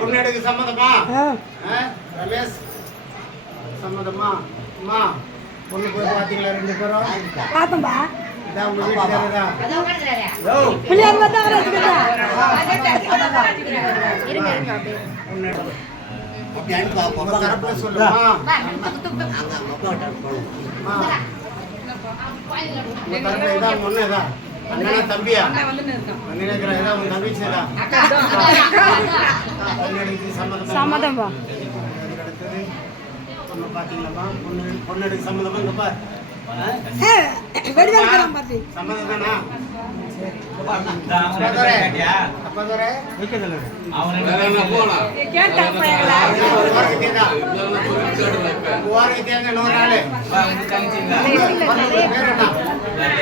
பொண்ணு எடுக்க சம்மதமா? ரமேஷ் சம்மதமா? அம்மா பொண்ணு போய் பார்த்தீங்களா ரெண்டு பேரும்? பார்த்தோம்பா. இதான் உங்க வீட்டுக்காரரா? பிள்ளையார் வந்தா வரதுக்குதா. பொண்ணு எடுக்க. உங்க தரப்புல சொல்லுமா? உங்க தரப்புல இதான் பொண்ணு இதா? அண்ணனா தம்பியா? நினைக்கிறேன் இதான் உங்க தம்பிச்சேதா? பொண்ணு எடுக்க சம்மதமா? சம்மதம்பா. அடுத்தது பொண்ணு பார்த்தீங்களாம்மா? பொண்ணு எடுக்க சம்மதமா? இங்க பார். வெடிவாக்கலாம் பாத்தி. சம்மதம் தானா?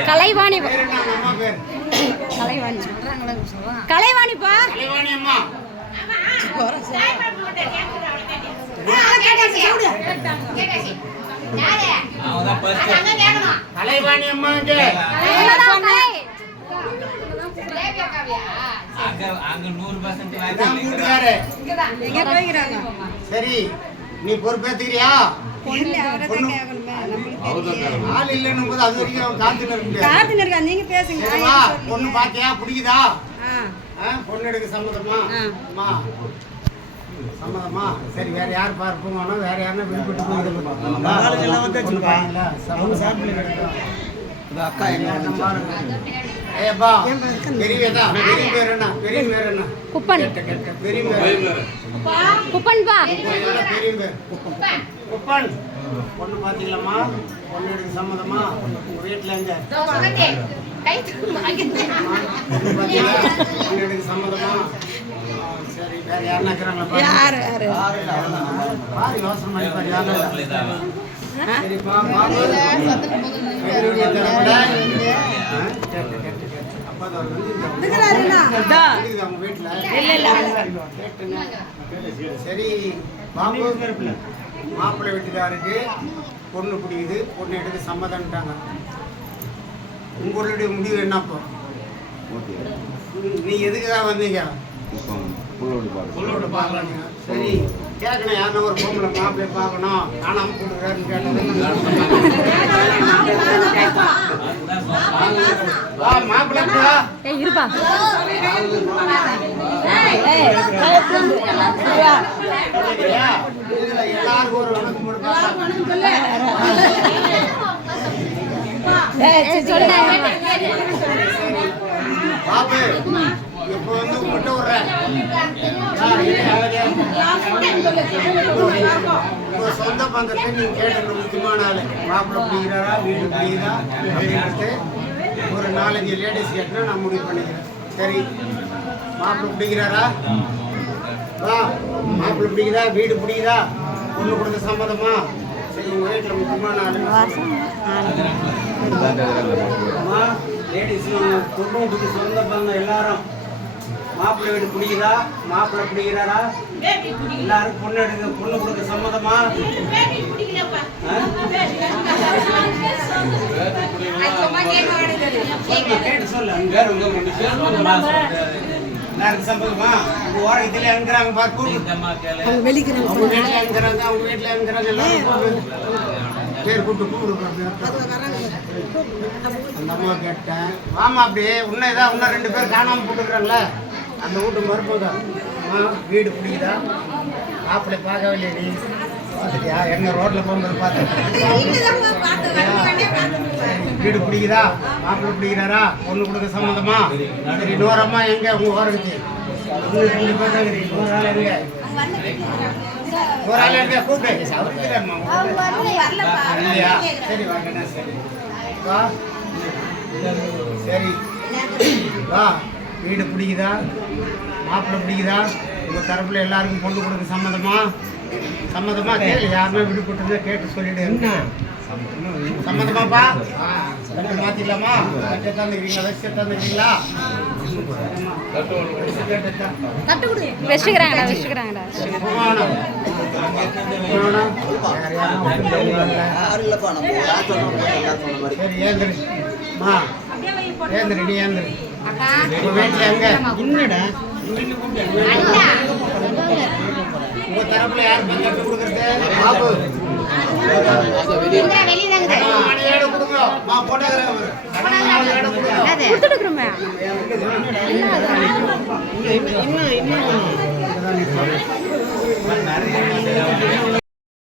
கலைவாணி கலைவாணிப்பா. கலைவாணி அம்மா சரி, நீ பொறுப்பேத்துக்கிறியா? ஆள் இல்லைன்னு போது அது வரைக்கும் காத்துன்னு இருக்க. நீங்க பேசுங்க. பொண்ணு பாத்தியா? பிடிக்குதா? பொண்ணு எடுக்க சம்மதமா? அம்மா சம்மதமா? சரி, வேற யார் பார்ப்போம்? வேற யாருன்னா விருப்பட்டு அக்கா ஏப்பா பெரியதா? பெரிய பேர் என்ன? பெரிய பேர் என்ன? குப்பன். பெரிய பேர் குப்பன்பா. பெரிய பேர் குப்பன். பொண்ணு பாத்தீங்களாம்மா? பொண்ணு எடுக்க சம்மதமா? உங்க வீட்டுல எங்க? பொண்ணு எடுக்க சம்மதமா? சரி, வேற யாருன்னா இருக்கிறாங்களா? பாரு யோசனை பண்ணி பாரு. யாரும் சரிப்பா. சரி, மாப்பிள்ளை வீட்டுக்காருக்கு பொண்ணு பிடிக்குது, பொண்ணு எடுத்து சம்மதம்ட்டாங்க. உங்களுடைய முடிவு என்னப்போ? நீ எதுக்காக வந்தீங்க? பார்க்கலாம். சரி, கேட்கணும். யாருன்னா ஒரு பொம்பளை மாப்பிள்ளை பார்க்கணும், காணாம போட்டுக்கிறாருன்னு கேட்டது மாப்பிள்ளை இருப்பா. எல்லாருக்கும் ஒரு வணக்கம் பாப்பு. இப்போ வந்து உங்கள்கிட்ட விடுறேன். இப்போ சொந்த பந்தத்தை நீங்க கேட்டது முக்கியமான ஆளு. மாப்பிள்ளை பிடிக்கிறாரா, வீடு பிடிக்கிறா அப்படின்ட்டு ஒரு 4-5 லேடிஸ் கேட்டா நான் முடிவு பண்ணிக்கிறேன். சரி, மாப்பிள்ளை பிடிக்கிறாரா? வா. மாப்பிள்ளை பிடிக்குதா, வீடு பிடிக்குதா, பொண்ணு கொடுக்க சம்மதமா? சரி, உங்க வீட்டில் முக்கியமான ஆளு லேடிஸ் குடும்பத்துக்கு சொந்த பந்தம் எல்லாரும். மாப்பிள்ளை வீடு பிடிக்குதா, மாப்பிள்ளை பிடிக்கிறாரா, எல்லாரும் பொண்ணு எடுக்க பொண்ணு கொடுக்க சம்மதமா? கேட்டு சொல்லு. எல்லாருக்கும் சம்மதமா? உங்க ஓரகத்துல இருக்கிறாங்க பார்த்து அவங்க வீட்டுல இருக்கிறாங்க, அவங்க வீட்டுல இருக்கிறாங்க எல்லாரும் பேர் கூட்டு கூப்பிடுறாங்க. அந்த அம்மா கேட்டேன். வாமா அப்படியே உன்ன ஏதாவது இன்னும் 2 பேர் காணாம போட்டுக்கிறாங்களே, அந்த வீட்டு மறுப்பதா? வீடு பிடிக்குதா? மாப்பிள்ளை பார்க்கவில்லை நீ? பார்த்துட்டியா? என்ன ரோட்ல போகும்போது பார்த்தேன். வீடு பிடிக்குதா, மாப்பிள்ளை பிடிக்கிறாரா, பொண்ணு கொடுக்க சம்மதமா? சரி, இன்னொரு அம்மா எங்க? உங்க ஓரகத்தி 2 பேர் தான் இருக்குது. இன்னொரு ஆள் எங்க? ஒரு ஆள் எங்க? கூப்பிட்டு இல்லையா? சரி, வாங்கண்ணா. சரி வா. சரி வா. வீடு பிடிக்குதா, மாப்பிள்ளை பிடிக்குதா, உங்க தரப்புல எல்லாருக்கும் பொண்ணு கொடுக்க சம்மதமா? சம்மதமா? கேளு. யாருமே விடுபட்டு கேட்டு சொல்லிடு. என்ன சம்மதமாப்பா? மாத்திக்கலாமா? தந்துக்கிறீங்களா? வச்சு தந்துக்கிறீங்களா? சரி, ஏந்திரிமா. ஏந்திரி, நீ ஏந்திரி. வீட்டுல எங்க? என்னடா தரப்புல யார் பஞ்சு கொடுக்கறது? பாபு. மணியோட கொடுங்க. மா போட்டோகிராஃபர். மணியோட கொடுங்க. கொடுத்துட்டு இருக்கிறோமே. இன்னும்